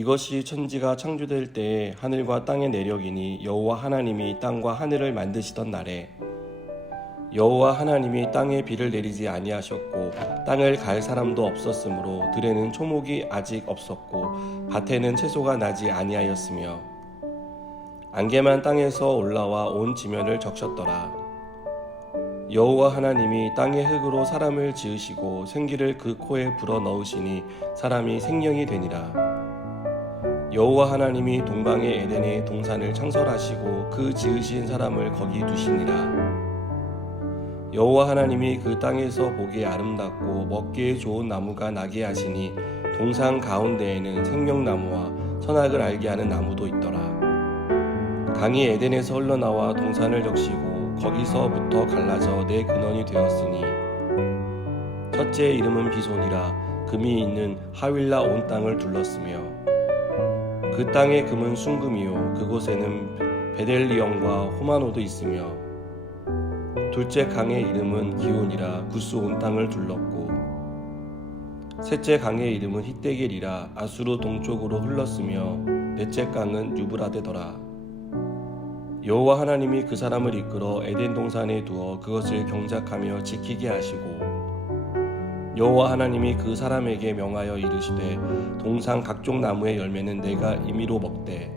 이것이 천지가 창조될 때에 하늘과 땅의 내력이니 여호와 하나님이 땅과 하늘을 만드시던 날에 여호와 하나님이 땅에 비를 내리지 아니하셨고 땅을 갈 사람도 없었으므로 들에는 초목이 아직 없었고 밭에는 채소가 나지 아니하였으며 안개만 땅에서 올라와 온 지면을 적셨더라. 여호와 하나님이 땅의 흙으로 사람을 지으시고 생기를 그 코에 불어넣으시니 사람이 생명이 되니라. 여호와 하나님이 동방의 에덴에 동산을 창설하시고 그 지으신 사람을 거기 두시니라. 여호와 하나님이 그 땅에서 보기에 아름답고 먹기에 좋은 나무가 나게 하시니 동산 가운데에는 생명나무와 선악을 알게 하는 나무도 있더라. 강이 에덴에서 흘러나와 동산을 적시고 거기서부터 갈라져 네 근원이 되었으니 첫째의 이름은 비손이라. 금이 있는 하윌라 온 땅을 둘렀으며 그 땅의 금은 순금이요 그곳에는 베델리엄과 호마노도 있으며 둘째 강의 이름은 기온이라. 구스 온 땅을 둘렀고 셋째 강의 이름은 히데겔이라. 아수르 동쪽으로 흘렀으며 넷째 강은 유브라데더라. 여호와 하나님이 그 사람을 이끌어 에덴 동산에 두어 그것을 경작하며 지키게 하시고 여호와 하나님이 그 사람에게 명하여 이르시되 동산 각종 나무의 열매는 내가 임의로 먹되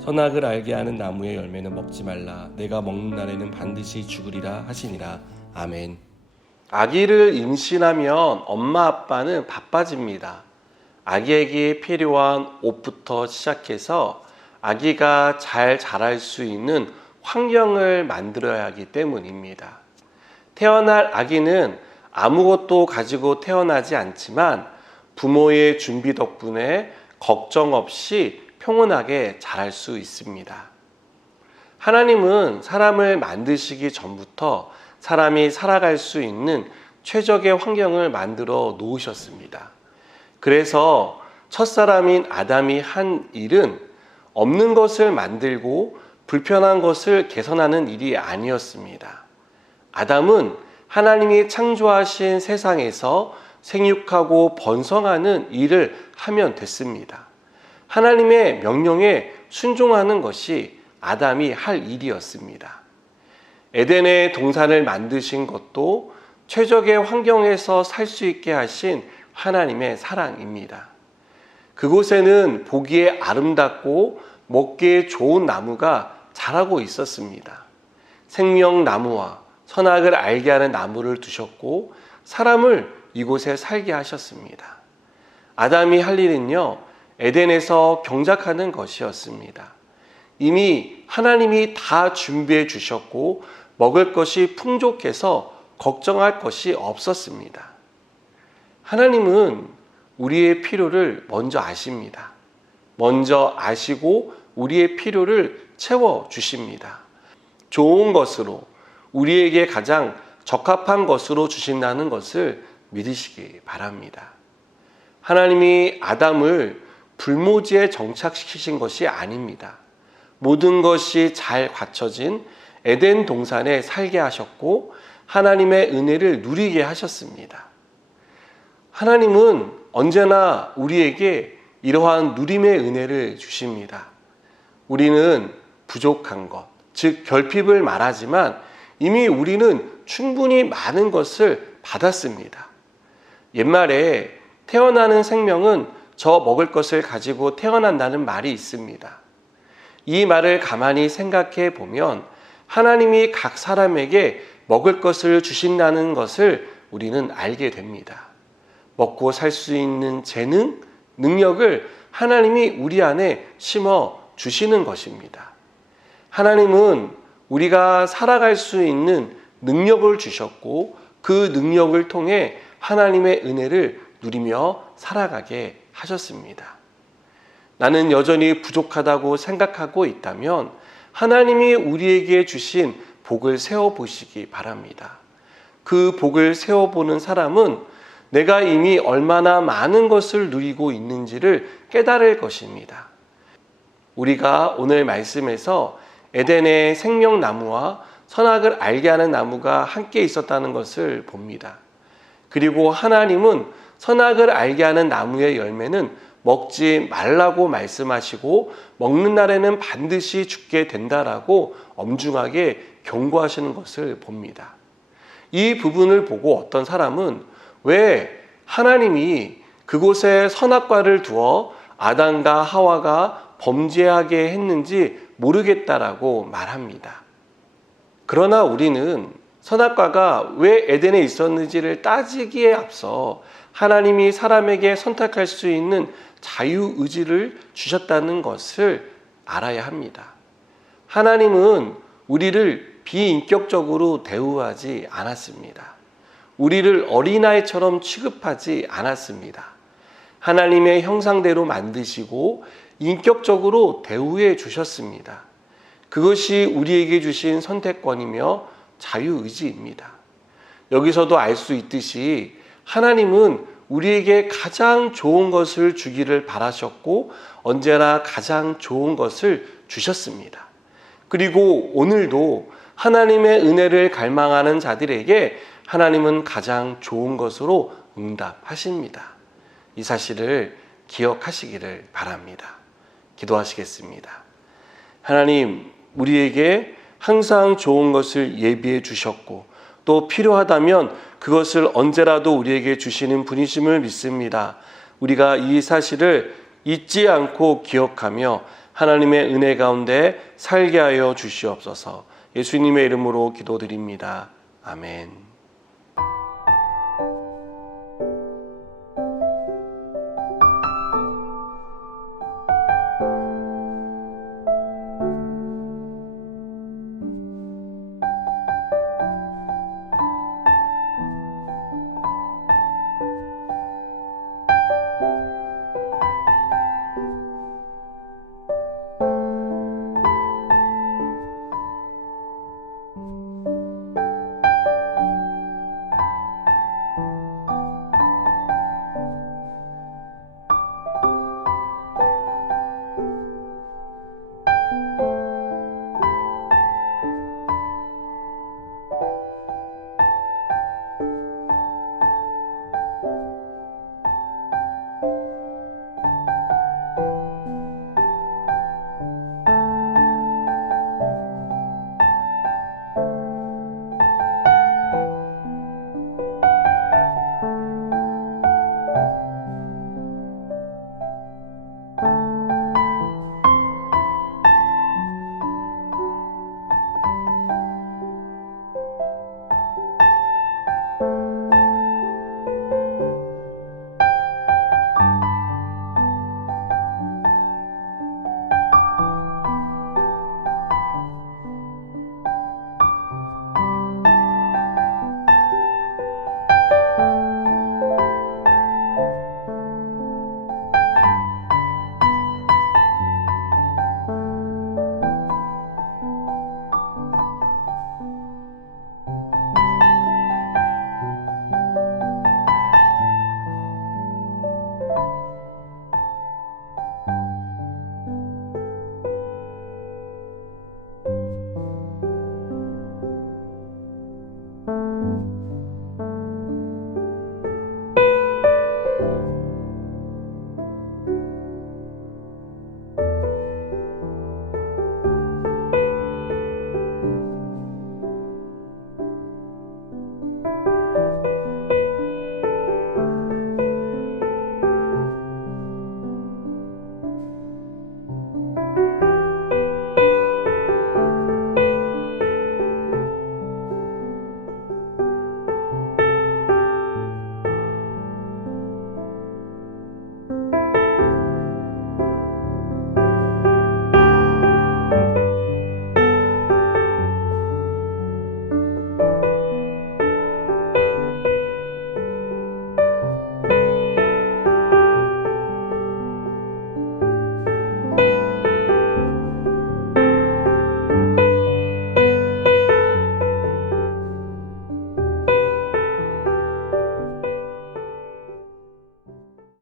선악을 알게 하는 나무의 열매는 먹지 말라. 내가 먹는 날에는 반드시 죽으리라 하시니라. 아멘. 아기를 임신하면 엄마 아빠는 바빠집니다. 아기에게 필요한 옷부터 시작해서 아기가 잘 자랄 수 있는 환경을 만들어야 하기 때문입니다. 태어날 아기는 아무것도 가지고 태어나지 않지만 부모의 준비 덕분에 걱정 없이 평온하게 자랄 수 있습니다. 하나님은 사람을 만드시기 전부터 사람이 살아갈 수 있는 최적의 환경을 만들어 놓으셨습니다. 그래서 첫사람인 아담이 한 일은 없는 것을 만들고 불편한 것을 개선하는 일이 아니었습니다. 아담은 하나님이 창조하신 세상에서 생육하고 번성하는 일을 하면 됐습니다. 하나님의 명령에 순종하는 것이 아담이 할 일이었습니다. 에덴의 동산을 만드신 것도 최적의 환경에서 살 수 있게 하신 하나님의 사랑입니다. 그곳에는 보기에 아름답고 먹기에 좋은 나무가 자라고 있었습니다. 생명나무와 선악을 알게 하는 나무를 두셨고 사람을 이곳에 살게 하셨습니다. 아담이 할 일은요, 에덴에서 경작하는 것이었습니다. 이미 하나님이 다 준비해 주셨고 먹을 것이 풍족해서 걱정할 것이 없었습니다. 하나님은 우리의 필요를 먼저 아십니다. 먼저 아시고 우리의 필요를 채워주십니다. 좋은 것으로 우리에게 가장 적합한 것으로 주신다는 것을 믿으시기 바랍니다. 하나님이 아담을 불모지에 정착시키신 것이 아닙니다. 모든 것이 잘 갖춰진 에덴 동산에 살게 하셨고 하나님의 은혜를 누리게 하셨습니다. 하나님은 언제나 우리에게 이러한 누림의 은혜를 주십니다. 우리는 부족한 것, 즉 결핍을 말하지만 이미 우리는 충분히 많은 것을 받았습니다. 옛말에 태어나는 생명은 저 먹을 것을 가지고 태어난다는 말이 있습니다. 이 말을 가만히 생각해 보면 하나님이 각 사람에게 먹을 것을 주신다는 것을 우리는 알게 됩니다. 먹고 살 수 있는 재능, 능력을 하나님이 우리 안에 심어 주시는 것입니다. 하나님은 우리가 살아갈 수 있는 능력을 주셨고 그 능력을 통해 하나님의 은혜를 누리며 살아가게 하셨습니다. 나는 여전히 부족하다고 생각하고 있다면 하나님이 우리에게 주신 복을 세워보시기 바랍니다. 그 복을 세워보는 사람은 내가 이미 얼마나 많은 것을 누리고 있는지를 깨달을 것입니다. 우리가 오늘 말씀에서 에덴의 생명나무와 선악을 알게 하는 나무가 함께 있었다는 것을 봅니다. 그리고 하나님은 선악을 알게 하는 나무의 열매는 먹지 말라고 말씀하시고 먹는 날에는 반드시 죽게 된다라고 엄중하게 경고하시는 것을 봅니다. 이 부분을 보고 어떤 사람은 왜 하나님이 그곳에 선악과를 두어 아담과 하와가 범죄하게 했는지 모르겠다라고 말합니다. 그러나 우리는 선악과가 왜 에덴에 있었는지를 따지기에 앞서 하나님이 사람에게 선택할 수 있는 자유의지를 주셨다는 것을 알아야 합니다. 하나님은 우리를 비인격적으로 대우하지 않았습니다. 우리를 어린아이처럼 취급하지 않았습니다. 하나님의 형상대로 만드시고 인격적으로 대우해 주셨습니다. 그것이 우리에게 주신 선택권이며 자유의지입니다. 여기서도 알 수 있듯이 하나님은 우리에게 가장 좋은 것을 주기를 바라셨고 언제나 가장 좋은 것을 주셨습니다. 그리고 오늘도 하나님의 은혜를 갈망하는 자들에게 하나님은 가장 좋은 것으로 응답하십니다. 이 사실을 기억하시기를 바랍니다. 기도하시겠습니다. 하나님, 우리에게 항상 좋은 것을 예비해 주셨고 또 필요하다면 그것을 언제라도 우리에게 주시는 분이심을 믿습니다. 우리가 이 사실을 잊지 않고 기억하며 하나님의 은혜 가운데 살게 하여 주시옵소서. 예수님의 이름으로 기도드립니다. 아멘.